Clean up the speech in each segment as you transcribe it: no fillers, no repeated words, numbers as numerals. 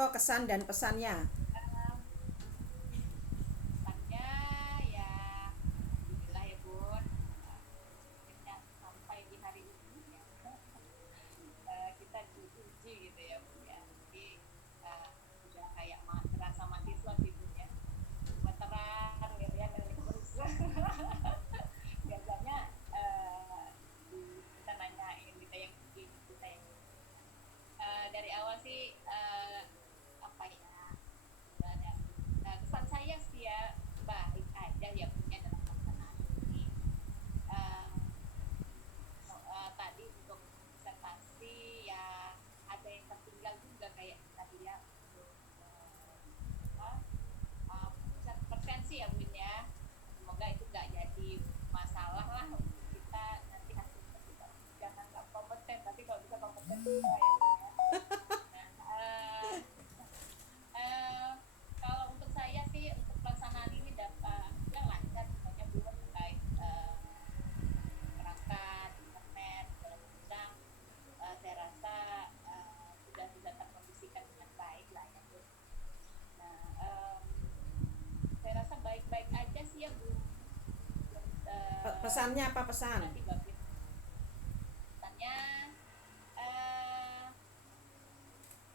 monggo kesan dan pesannya. Eh, Pesannya ya, alhamdulillah ya Bun. Akhirnya sampai di hari ini ya. Kita diuji gitu ya Bun ya. Jadi eh, udah kayak berasa mahasiswa sih Bun ya. Veteran gitu ya dari kursus. Biasanya kita nanyain kita yang begini, kita yang dari awal sih apa ya, sebenarnya kesan saya sih ya baik aja ya punya dalam pelaksanaan ini. Eh, Tadi untuk presentasi ya ada yang tertinggal juga kayak tadi ya untuk apa, persen sih ya Bun ya. Semoga itu nggak jadi masalah lah untuk kita nanti hasilnya tidak, jangan nggak kompeten tapi kalau bisa kompeten juga ya Bun ya. Nah, eh, kalau untuk saya sih untuk pelaksanaan ini dapat yang lancar semuanya belum terkait perangkat internet segala macam. Saya rasa sudah bisa terkondisikan dengan baik lah ya Bu. Nah, saya rasa baik-baik aja sih ya Bu. Belum, Pesannya apa pesan? nanti Babin tanya, eh,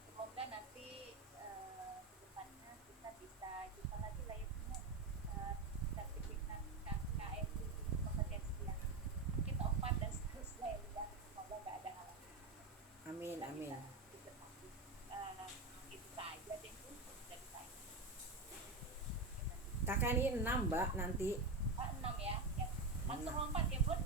semoga nanti kedepannya kita bisa kita lagi lah ya punya sertifikat KKM kompetensi yang kita opat dan seterusnya ya Bu ya. Semoga nggak ada halangan, Amin, kita amin. bisa ikut lagi. Itu saja deh Bu dari saya. Kakak ini 6 mbak nanti. 6 ya, ya. Langsung 6. lompat ya Bun.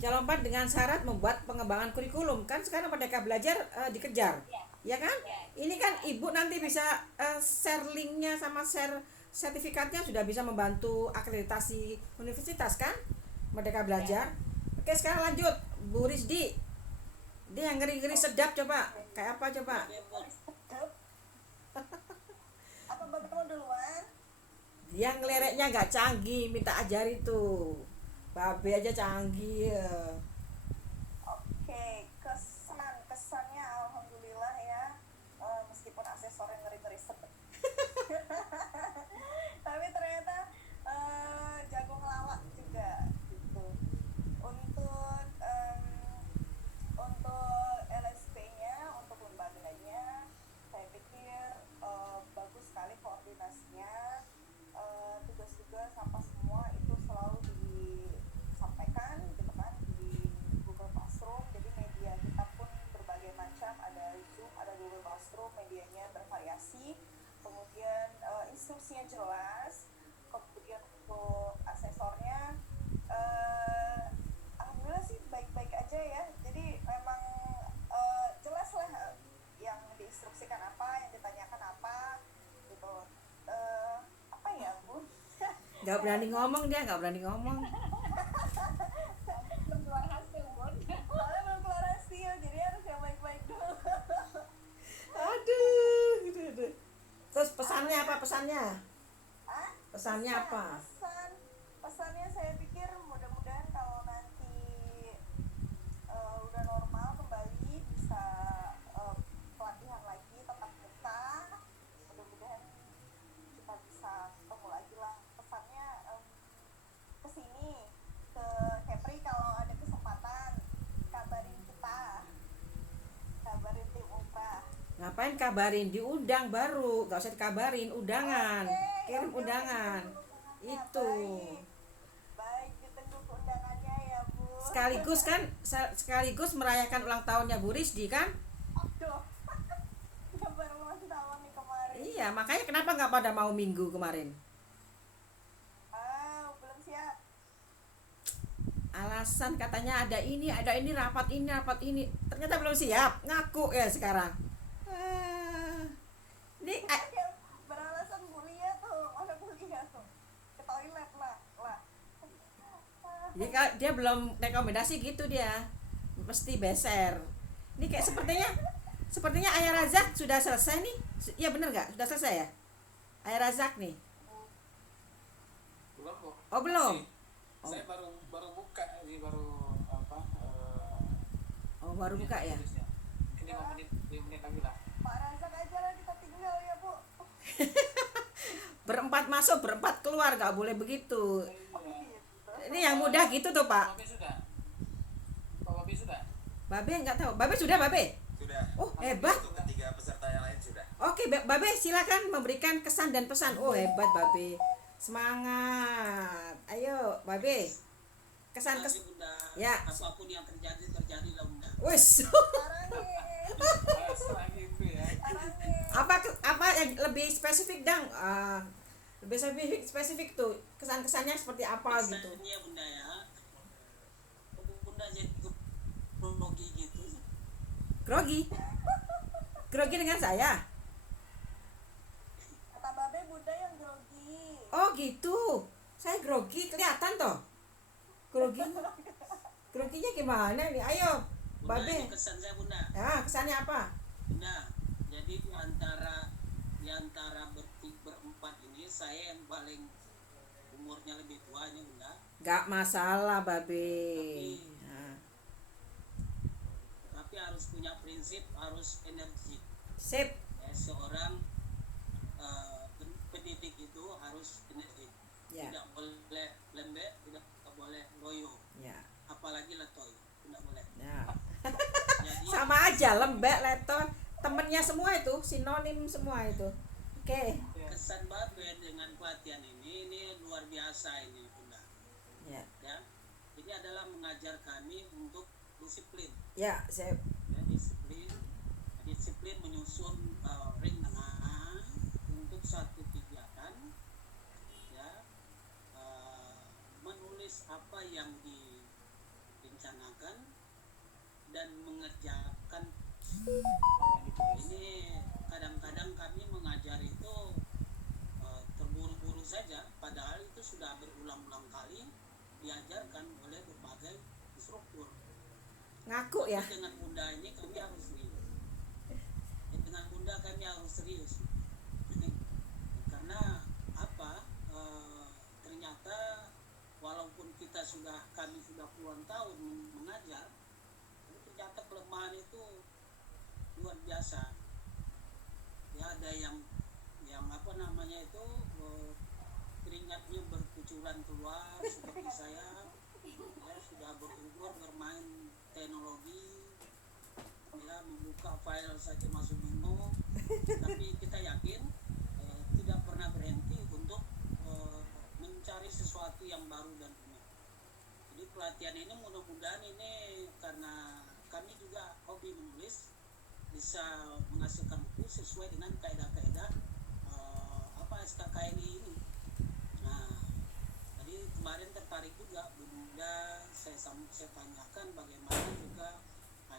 Lompat dengan syarat membuat pengembangan kurikulum. Kan sekarang Merdeka Belajar dikejar. Ya, Ya kan? ya, Ini kan ya, ibu nanti bisa share linknya sama share sertifikatnya, sudah bisa membantu akreditasi universitas kan? Merdeka ya. Belajar. Oke, sekarang lanjut. Bu Rizdi. Dia yang ngeri-ngeri sedap coba. Oke. Kayak apa coba? Sedap. Apa bapak mau duluan? Dia ngelereknya nggak canggih, minta ajari tuh. Babe aja canggih ya. Oke, kesannya alhamdulillah ya. Meskipun aksesornya ngeri-ngeri sedap. Tapi ternyata jago ngelawak juga gitu. Untuk untuk LSP-nya, untuk lembaganya, saya pikir bagus sekali koordinasinya. Tugas-tugas apa semua itu selalu disampaikan gitu kan di Google Classroom. Jadi media kita pun berbagai macam, ada Zoom, ada Google Classroom, medianya bervariasi. Kemudian instruksinya jelas. Kemudian untuk aksesornya alhamdulillah sih baik-baik aja ya. Jadi memang jelas lah yang diinstruksikan apa, yang ditanyakan apa gitu. Apa ya Bu? Nggak berani ngomong, dia nggak berani ngomong. Belum keluar hasil Bun. Soalnya belum keluar hasil, jadi harus yang baik-baik dulu. Aduh, gitu, aduh. Terus pesannya apa pesannya? Ah, Pesannya apa? pesannya saya pikir mudah-mudahan kalau nanti udah normal kembali bisa pelatihan lagi tetap muka, mudah-mudahan kita bisa ketemu lagi lah. Pesannya kesini ke Kepri kalau ada kesempatan kabarin kita, kabarin tim Umrah. Ngapain kabarin? Diundang baru, nggak usah dikabarin, undangan. Oke, Kirim oke, undangan. ditunggu undangannya. Itu. Baik, ditunggu undangannya ya Bu. Sekaligus kan, sekaligus merayakan ulang tahunnya Bu Rizdi kan? Aduh, dia baru ulang tahun nih kemarin. Iya, makanya kenapa nggak pada mau minggu kemarin? Belum siap. Alasan katanya ada ini, rapat ini, rapat ini. Ternyata belum siap, ngaku ya sekarang. Ini Kita dia beralasan kuliah tuh, mana kuliah tuh. Ke toilet lah. dia belum rekomendasi gitu dia. Mesti beser. Ini kayak sepertinya Ayah Razak sudah selesai nih. Iya bener nggak? Sudah selesai ya? Ayah Razak nih. Belum kok. Oh belum. Masih. Saya baru buka ini baru apa? Oh baru buka ya? Tulisnya. Ini 5 menit lagi lah. Pak Razak aja lah kita tinggal ya masuk, berempat keluar, nggak boleh begitu. Iya. Ini yang mudah gitu tuh Pak. Babe sudah. Pak Babe sudah. Babe nggak tahu. Babe sudah Babe? Sudah. Oh hebat. Untuk ketiga peserta yang lain sudah. Oke Babe silakan memberikan kesan dan pesan. Oh hebat Babe. Semangat. Ayo Babe. Kesan Tapi Bunda, Ya. apapun yang terjadi terjadilah Bunda. Wis. Asal gitu ya. apa yang lebih spesifik dang? Lebih spesifik tuh kesan-kesannya seperti apa gitu. Kesannya Bunda ya, Bunda jadi grogi gitu. Grogi dengan saya. Kata Babe Bunda yang grogi. Oh gitu. Saya grogi kelihatan toh. Groginya gimana nih? Ayo Bunda, Babe. ini kesan saya Bunda. Ya, kesannya apa? Bunda, jadi di antara berempat ini saya yang paling umurnya lebih tuanya Bunda. Gak masalah Babe. Nah, Tapi harus punya prinsip, harus energi. sip. Seorang pendidik itu harus energi. Ya. Tidak boleh lembek, tidak boleh loyo, Ya. apalagi letoy, tidak boleh. Ya. Jadi Sama aja lembek, leton, temennya semua itu, sinonim semua itu. Oke. kesan Babe dengan pelatihan ini luar biasa ini Bunda. Ya. Ya, ini adalah mengajar kami untuk disiplin. Ya, sip. Ya, disiplin menyusun rencana untuk satu kegiatan. Ya, menulis apa yang direncanakan dan mengerjakan. Ini kadang-kadang kami mengajar itu terburu-buru saja, padahal itu sudah berulang-ulang kali diajarkan oleh berbagai instruktur. Ngaku ya. Tapi dengan Bunda ini kami harus serius. Dengan Bunda kami harus serius. Karena apa? Ternyata walaupun kami sudah puluhan tahun mengajar, tapi ternyata kelemahan itu luar biasa. Ya, ada yang apa namanya itu keringatnya berkucuran keluar seperti saya. Ya, sudah berumur bermain teknologi, ya, membuka file saja masuk menu. Tapi kita yakin tidak pernah berhenti untuk mencari sesuatu yang baru dan unik. Jadi pelatihan ini mudah-mudahan ini karena kami juga hobi menulis, bisa menghasilkan buku sesuai dengan kaidah-kaidah SKKNI ini. Nah, tadi kemarin tertarik juga Bunda, saya tanyakan bagaimana juga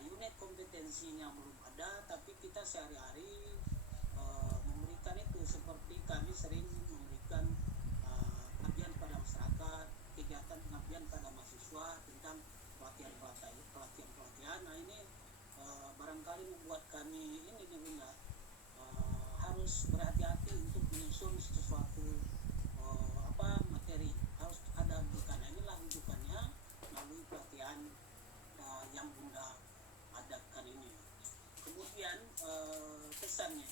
unit kompetensinya belum ada, tapi kita sehari-hari memberikan itu, seperti kami sering memberikan pengabdian pada masyarakat, kegiatan pengabdian pada mahasiswa tentang pelatihan. Nah, ini barangkali membuat kami ini nih Bunda, harus berhati-hati untuk menyusun sesuatu materi, harus ada rujukannya. Inilah rujukannya melalui pelatihan yang Bunda adakan ini. Kemudian pesannya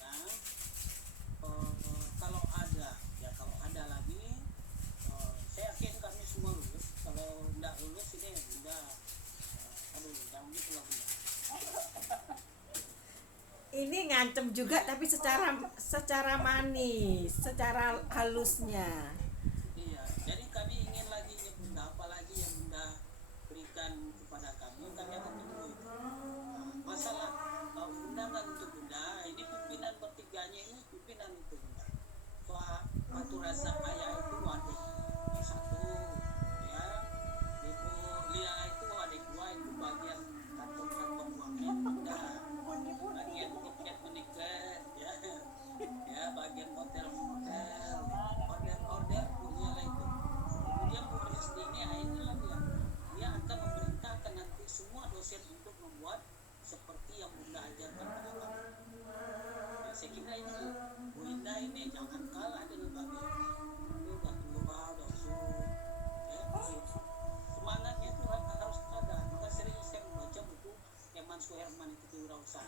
kalau ada lagi, saya yakin kami semua lulus. Kalau tidak lulus ini Bunda, jangan gitu lah Bunda. Ini ngancem juga tapi secara manis, secara halusnya. Iya, jadi kami ingin lagi ya Bunda, apalagi yang Bunda berikan kepada kami akan tunggu itu. Masalah undangan untuk Bunda, ini pimpinan bertiganya ini pimpinan itu Bunda. Pak Fatur Razak ayah itu adik satu, ya, Ibu Lia itu adik dua, itu bagian kantong uangnya Bunda. Bagian tiket menikah, ya bagian hotel order punya lah itu. Kemudian Bu Risti ini dia akan memerintahkan nanti semua dosen untuk membuat seperti yang Bunda ajarkan pada kami. Ya, saya kira ini Bu Indah ini jangan kalah dengan Babe. Itu udah tua, udah usul, ya, semangatnya itu harus ada. Maka sering saya membaca buku Eman Suherman itu Wirausaha.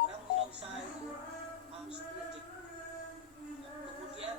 Orang wirausaha itu harus energik. Kemudian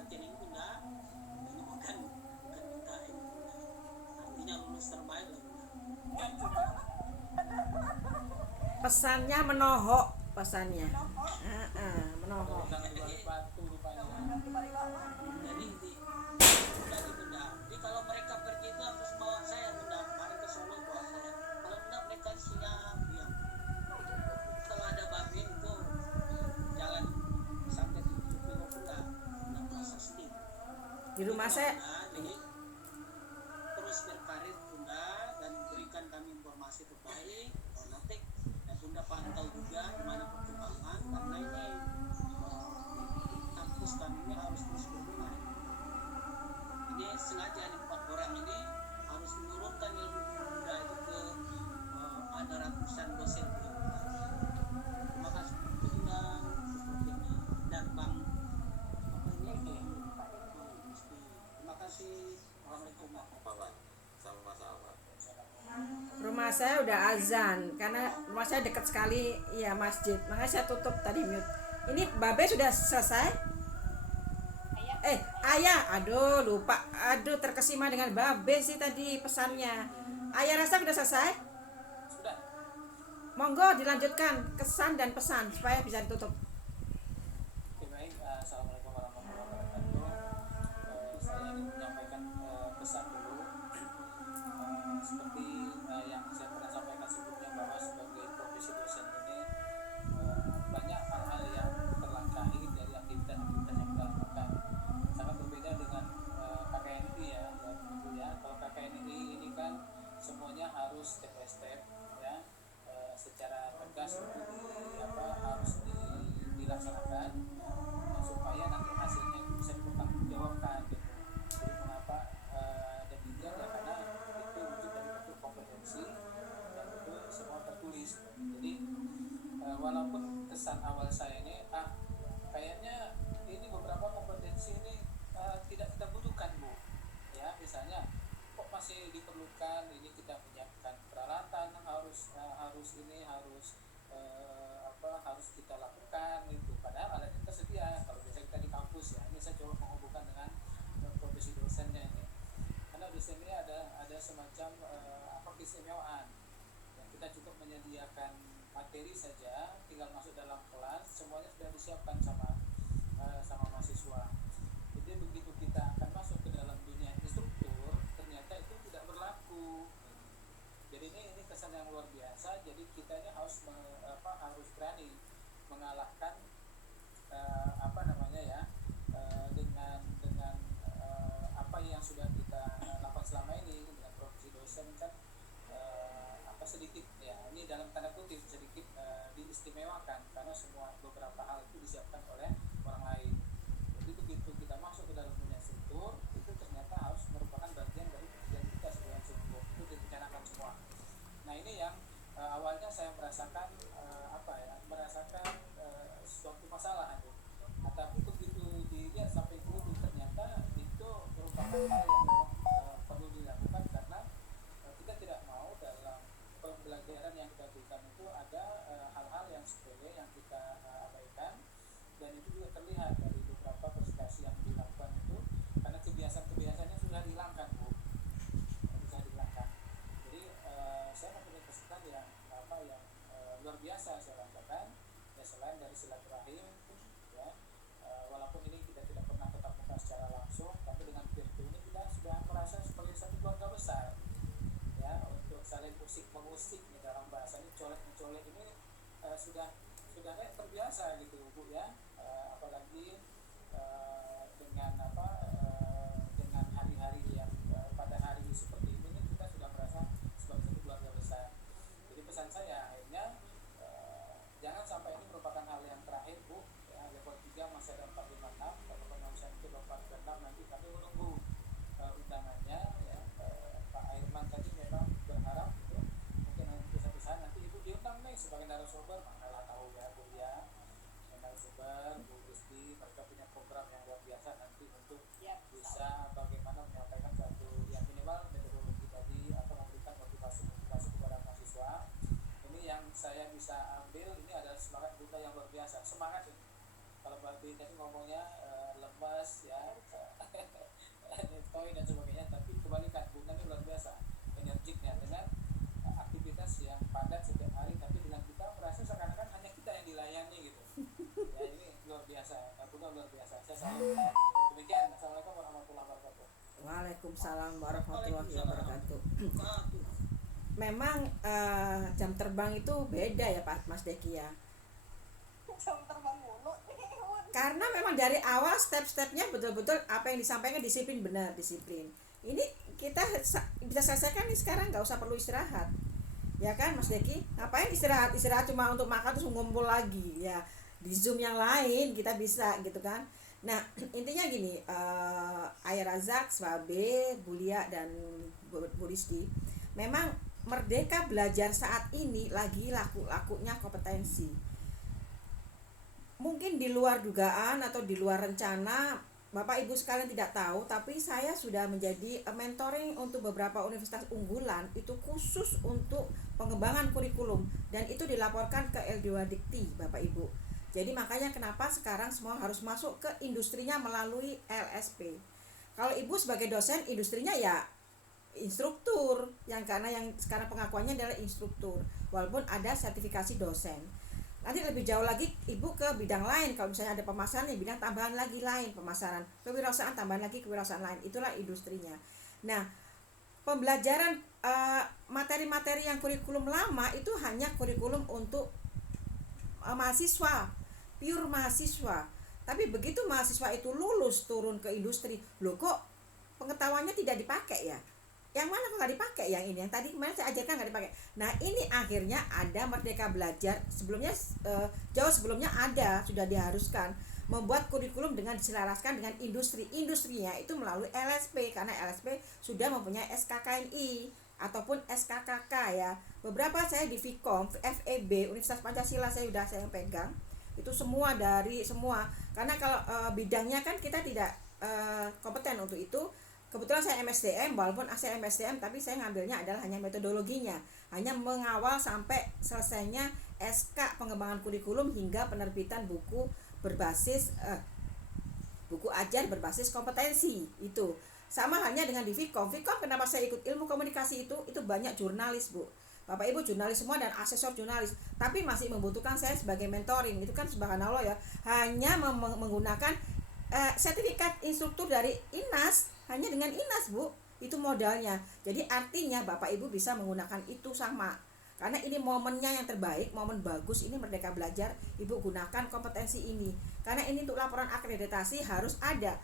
pelatihan ini Bunda, ini bukan minta ini Bunda. Artinya lulus terbaik lah Bunda. Pesannya menohok, pesannya. Menohok. Jangan dibalik batu rupanya. Jadi Bunda, jadi kalau mereka pergi itu harus bawa saya Bunda, kemarin ke Solo bawa saya. Kalau Bunda mereka siap ya. Kalau ada babi itu jalan sampai tujuh kilo Bunda, nggak merasa sedih. Di rumah saya Jadi terus berkarir Bunda dan berikan kami informasi terbaik. Nanti dan Bunda pantau juga gimana perkembangan karena ini kampus kami ini harus terus berkembang. Ini sengaja nih 4 orang ini harus menurunkan ilmu Bunda itu ke ada ratusan dosen di Bunda. Terima kasih Bunda seperti ini dan Bang apa ini terima kasih. Assalamualaikum. Apa sama-sama. rumah saya udah azan karena rumah saya dekat sekali ya masjid, makanya saya tutup tadi mute. Ini Babe sudah selesai? Ayah, aduh lupa, terkesima dengan Babe sih tadi pesannya. Ayah rasa sudah selesai? Sudah. Monggo dilanjutkan kesan dan pesan supaya bisa ditutup. Oke, baik. Assalamualaikum warahmatullahi wabarakatuh. Saya ingin menyampaikan pesan dulu. Seperti yang saya pernah sampaikan sebelumnya bahwa sebagai profesi dosen ini banyak hal-hal yang terlangkahi dari aktivitas-aktivitas yang kita lakukan. Sangat berbeda dengan KKNI ya. Kalau KKNI ini kan semuanya harus step by step ya, secara tegas harus dilaksanakan supaya nanti hasilnya itu bisa dipertanggungjawabkan gitu. Jadi mengapa demikian ya, karena itu wujud dari bentuk kompetensi dan itu semua tertulis. Jadi walaupun kesan awal saya ini kayaknya ini beberapa kompetensi ini tidak kita butuhkan Bu ya, misalnya kok masih diperlukan ini, kita menyiapkan peralatan harus kita lakukan itu, padahal alatnya tersedia kalau biasa kita di kampus ya. Ini saya coba menghubungkan dengan profesi dosennya ini, karena dosen ini ada semacam keistimewaan yang kita cukup menyediakan materi saja, tinggal masuk dalam kelas semuanya sudah disiapkan sama mahasiswa. Jadi begitu kita akan masuk ke dalam dunia instruktur ternyata itu tidak berlaku. Jadi ini kesan yang luar biasa. Jadi kita ini harus berani mengalahkan dengan apa yang sudah kita lakukan selama ini dengan profesi dosen kan sedikit ya, ini dalam tanda kutip sedikit diistimewakan karena semua beberapa hal itu disiapkan oleh orang lain. Jadi begitu kita masuk ke dalam dunia struktur itu ternyata harus merupakan bagian dari pekerjaan kita sebagai struktur, itu direncanakan semua. Nah ini yang awalnya saya merasakan suatu masalah itu. Nah, tapi begitu dilihat sampai dulu ternyata itu merupakan hal yang perlu dilakukan karena kita tidak mau dalam pembelajaran yang kita berikan itu ada hal-hal yang sepele yang kita abaikan, dan itu juga terlihat dari beberapa presentasi yang dilakukan itu karena kebiasaan-kebiasaannya sudah dihilangkan Bu, sudah dihilangkan. Jadi saya mempunyai kesan yang luar biasa saya rasakan ya, selain dari silaturahim ya, walaupun ini kita tidak pernah tetap muka secara langsung, tapi dengan virtual ini kita sudah merasa sebagai satu keluarga besar ya, untuk saling mengusik nih, dalam bahasa ini colek-mencolek ini sudah kayak terbiasa gitu Bu ya, apalagi dengan dengan hari-hari yang pada hari seperti ini kita sudah merasa sebagai satu keluarga besar. Jadi pesan saya akhirnya jangan sampai ini merupakan hal yang terakhir Bu ya, level 3 masih ada 456, kalau pengawasan itu 456 nanti kami menunggu undangannya ya. Pak Airman tadi memang berharap itu mungkin nanti suatu saat nanti Ibu diundang nih sebagai narasumber, makalah tahu ya Bu ya, narasumber Bu Gusti, mereka punya program yang luar biasa nanti untuk bisa bagaimana menyampaikan suatu yang minimal metodologi tadi atau memberikan motivasi kepada mahasiswa. Ini yang saya bisa ambil, ini adalah semangat Bunda yang luar biasa, semangat ini. Kalau Mbak B tadi ngomongnya emas ya koin dan sebagainya, tapi kebalikan bunganya luar biasa energiknya dengan aktivitas yang padat setiap hari, tapi dengan kita merasa seakan-akan hanya kita yang dilayani gitu. Ya ini luar biasa, bunga luar biasa. Saya salut. Demikian. Assalamualaikum warahmatullahi wabarakatuh. Waalaikumsalam warahmatullahi wabarakatuh. Wabarakatuh. Memang jam terbang itu beda ya Pak Mas Deki ya. Jam terbang mulu nih, Bun. Karena memang dari awal step-stepnya betul-betul apa yang disampaikan disiplin, benar disiplin. Ini kita bisa selesaikan nih sekarang, nggak usah perlu istirahat. Ya kan Mas Deki? Ngapain istirahat? Istirahat cuma untuk makan terus ngumpul lagi. Ya di Zoom yang lain kita bisa gitu kan. Nah intinya gini, Ayah Razak, Swabe, Bulia dan Bu Rizky, memang Merdeka Belajar saat ini lagi laku-lakunya kompetensi. Mungkin di luar dugaan atau di luar rencana Bapak Ibu sekalian tidak tahu, tapi saya sudah menjadi mentoring untuk beberapa universitas unggulan itu khusus untuk pengembangan kurikulum, dan itu dilaporkan ke L2 Dikti Bapak Ibu. Jadi makanya kenapa sekarang semua harus masuk ke industrinya melalui LSP. Kalau Ibu sebagai dosen, industrinya ya instruktur, yang karena yang sekarang pengakuannya adalah instruktur, walaupun ada sertifikasi dosen. Nanti lebih jauh lagi Ibu ke bidang lain, kalau misalnya ada pemasaran ya bidang tambahan lagi lain, pemasaran, kewirausahaan tambahan lagi kewirausahaan lain, itulah industrinya. Nah pembelajaran materi-materi yang kurikulum lama itu hanya kurikulum untuk mahasiswa, pure mahasiswa. Tapi begitu mahasiswa itu lulus turun ke industri, loh kok pengetahuannya tidak dipakai ya? Yang mana kok nggak dipakai? Yang ini, yang tadi kemarin saya ajarkan nggak dipakai. Nah ini akhirnya ada Merdeka Belajar, sebelumnya jauh sebelumnya ada, sudah diharuskan membuat kurikulum dengan diselaraskan dengan industrinya itu melalui LSP, karena LSP sudah mempunyai SKKNI ataupun SKKK ya. Beberapa saya di Vkom, FEB, Universitas Pancasila saya pegang. Itu semua dari semua. Karena kalau bidangnya kan kita tidak kompeten untuk itu. Kebetulan saya MSDM, walaupun saya MSDM tapi saya ngambilnya adalah hanya metodologinya, hanya mengawal sampai selesainya SK pengembangan kurikulum hingga penerbitan buku berbasis buku ajar berbasis kompetensi. Itu sama halnya dengan di Vkom. Kenapa saya ikut ilmu komunikasi itu banyak jurnalis Bu, Bapak Ibu jurnalis semua dan asesor jurnalis, tapi masih membutuhkan saya sebagai mentoring. Itu kan subhanallah ya, hanya menggunakan sertifikat instruktur dari INAS, hanya dengan INAS Bu, itu modalnya. Jadi artinya Bapak Ibu bisa menggunakan itu sama, karena ini momennya yang terbaik, momen bagus ini Merdeka Belajar. Ibu gunakan kompetensi ini, karena ini untuk laporan akreditasi harus ada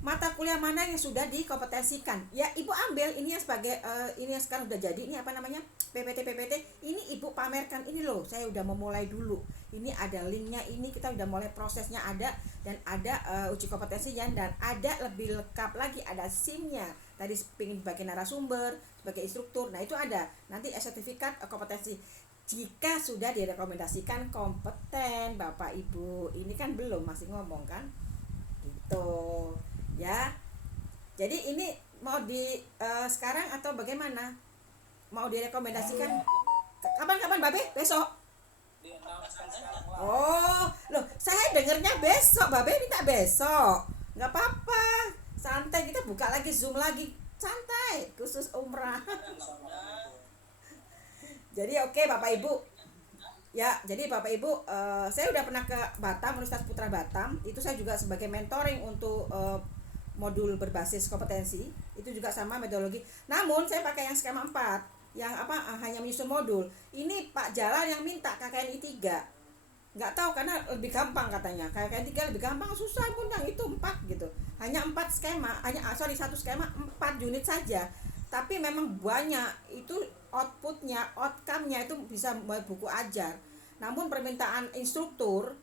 mata kuliah mana yang sudah dikompetensikan. Ya Ibu ambil ini yang sebagai ini yang sekarang udah jadi, ini apa namanya PPT ini Ibu pamerkan, ini loh saya udah memulai dulu, ini ada linknya, ini kita udah mulai prosesnya ada, dan ada uji kompetensinya, dan ada lebih lengkap lagi ada SIM-nya. Tadi pengen sebagai narasumber, sebagai instruktur, nah itu ada nanti sertifikat kompetensi jika sudah direkomendasikan kompeten Bapak Ibu. Ini kan belum, masih ngomong kan gitu ya. Jadi ini mau di sekarang atau bagaimana, mau direkomendasikan kapan Babe? Besok? Oh loh, saya dengernya besok, Babe minta besok. Nggak apa-apa, santai, kita buka lagi Zoom lagi, santai, khusus umrah. Jadi oke, Bapak Ibu ya, jadi Bapak Ibu saya udah pernah ke Batam, Universitas Putra Batam, itu saya juga sebagai mentoring untuk modul berbasis kompetensi, itu juga sama metodologi, namun saya pakai yang skema 4 yang hanya menyusun modul. Ini Pak Jalal yang minta KKNI 3, nggak tahu karena lebih gampang katanya, KKNI 3 lebih gampang, susah pun yang itu 4 gitu, hanya 4 skema, satu skema 4 unit saja, tapi memang banyak itu outputnya, outcome-nya itu bisa membuat buku ajar. Namun permintaan instruktur,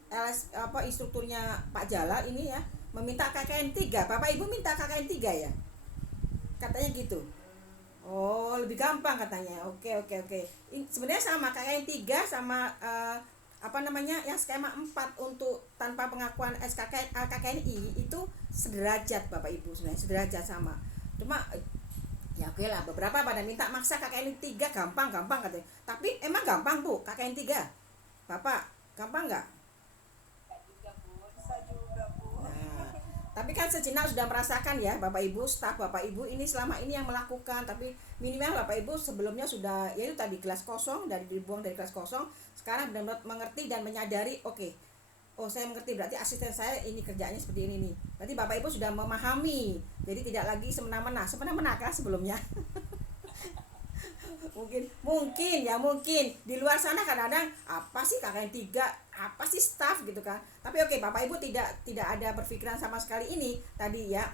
instrukturnya Pak Jalal ini ya meminta KKN 3. Bapak Ibu minta KKN 3 ya? Katanya gitu. Oh, lebih gampang katanya. Oke. Sebenarnya sama KKN 3 sama yang skema 4 untuk tanpa pengakuan KKNI itu sederajat Bapak Ibu, sebenarnya sederajat sama. Cuma ya oke lah, beberapa pada minta maksa KKN 3 gampang katanya. Tapi emang gampang Bu KKN 3? Bapak, gampang nggak? Bisa juga Bu. Nah, Tapi kan sejenak sudah merasakan ya Bapak Ibu, staf Bapak Ibu ini selama ini yang melakukan, tapi minimal Bapak Ibu sebelumnya sudah, yaitu tadi kelas kosong, dari dibuang dari kelas kosong, sekarang benar-benar mengerti dan menyadari, oke, oh saya mengerti, berarti asisten saya ini kerjaannya seperti ini nih. Berarti Bapak Ibu sudah memahami, jadi tidak lagi semena-mena kan sebelumnya. mungkin di luar sana kadang-kadang apa sih KKN 3, apa sih staff gitu kan. Tapi oke, Bapak Ibu tidak ada berpikiran sama sekali ini tadi ya,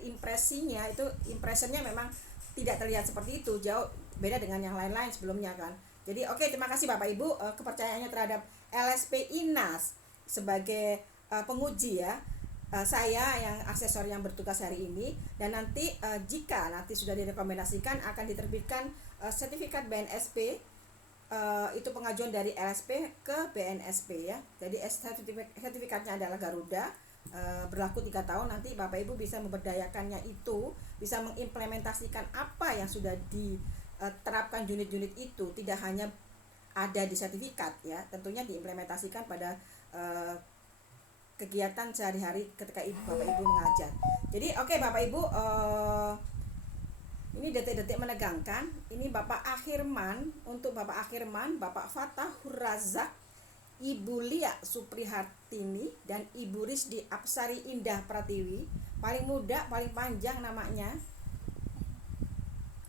impresinya itu, impressionnya memang tidak terlihat seperti itu, jauh beda dengan yang lain-lain sebelumnya kan. Jadi oke, terima kasih Bapak Ibu kepercayaannya terhadap LSP INAS sebagai penguji ya. Saya yang asesor yang bertugas hari ini, dan nanti jika nanti sudah direkomendasikan akan diterbitkan sertifikat BNSP, itu pengajuan dari LSP ke BNSP ya. Jadi sertifikatnya adalah Garuda, berlaku 3 tahun. Nanti Bapak Ibu bisa memberdayakannya, itu bisa mengimplementasikan apa yang sudah diterapkan unit-unit itu, tidak hanya ada di sertifikat ya, tentunya diimplementasikan pada kegiatan sehari-hari ketika Bapak Ibu mengajar. Jadi oke, Bapak Ibu, ini detik-detik menegangkan. Ini Bapak Akhirman, untuk Bapak Akhirman, Bapak Fatahur Razak, Ibu Lia Suprihartini, dan Ibu Risdi Apsari Indah Pratiwi. Paling muda, paling panjang namanya.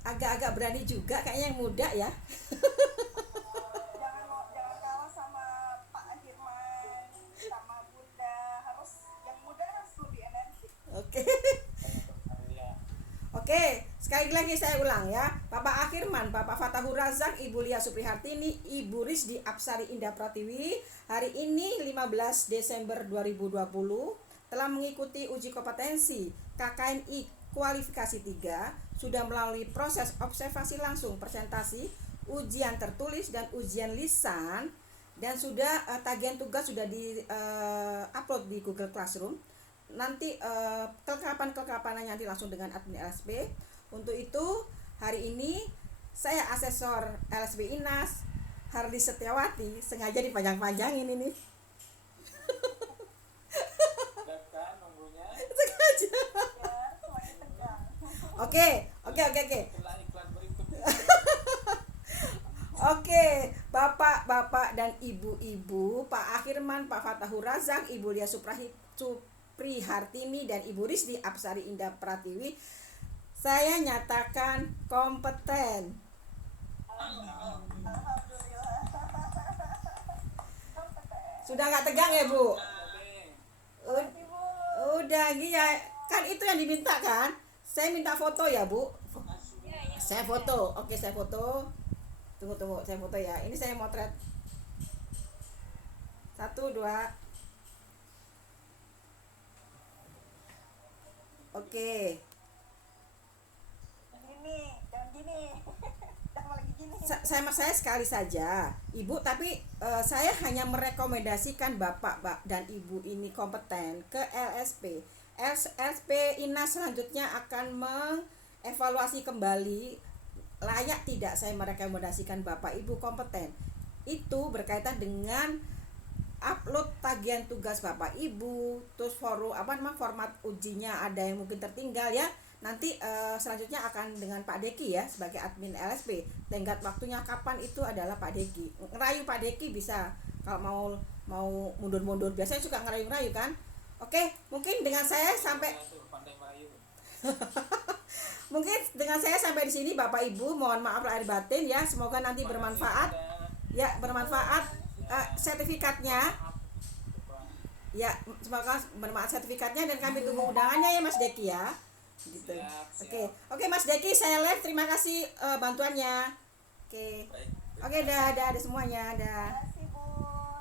Agak-agak berani juga kayaknya yang muda ya. Jangan kalah sama Pak Ahirman, sama Bunda. Yang muda harus lebih energi. Oke. Oke, sekali lagi saya ulang ya. Bapak Akhirman, Bapak Fatahur Razak, Ibu Lia Suprihartini, Ibu Risdi Apsari Indah Pratiwi, hari ini 15 Desember 2020 telah mengikuti uji kompetensi KKNI kualifikasi 3, sudah melalui proses observasi langsung, presentasi, ujian tertulis dan ujian lisan, dan sudah tagihan tugas sudah di upload di Google Classroom. Nanti kelengkapan-kelengkapannya nanti langsung dengan admin LSP. Untuk itu hari ini saya asesor LSP INAS Hardi Setiawati, sengaja dipanjang-panjangin ini. Kan nunggunya. Sengaja. Ya, semakin tegang. Oke. Itulah iklan berikut. Oke, Bapak-bapak dan Ibu-ibu, Pak Akhirman, Pak Fatahur Razak, Ibu Lia Suprihartini, dan Ibu Risdi Apsari Indah Pratiwi, saya nyatakan kompeten. Alhamdulillah. Sudah nggak tegang ya Bu? Oke. Ibu, Udah ya, kan itu yang diminta kan? Saya minta foto ya Bu. Saya foto, oke saya foto. Tunggu, saya foto ya. Ini saya motret. 1, 2. Oke. jangan gini. Jangan lagi gini. Saya sekali saja, Ibu, tapi saya hanya merekomendasikan Bapak dan Ibu ini kompeten ke LSP. LSP INAS selanjutnya akan mengevaluasi kembali layak tidak saya merekomendasikan Bapak Ibu kompeten. Itu berkaitan dengan upload tagihan tugas Bapak Ibu, terus format ujinya ada yang mungkin tertinggal ya. Nanti selanjutnya akan dengan Pak Deki ya sebagai admin LSP. Tenggat waktunya kapan itu adalah Pak Deki. Ngerayu Pak Deki bisa, kalau mau mundur-mundur. Biasanya suka ngerayu-ngerayu kan. Oke, mungkin dengan saya sampai Pandai merayu. mungkin dengan saya sampai di sini Bapak Ibu, mohon maaf lahir batin ya. Semoga nanti bermanfaat. Ya, bermanfaat sertifikatnya. Ya, semoga bermanfaat sertifikatnya, dan kami tunggu undangannya ya Mas Deki ya. Gitu. Siap. Oke Mas Deki, saya live. Terima kasih bantuannya. Oke. Baik. Oke, dah semuanya, dah.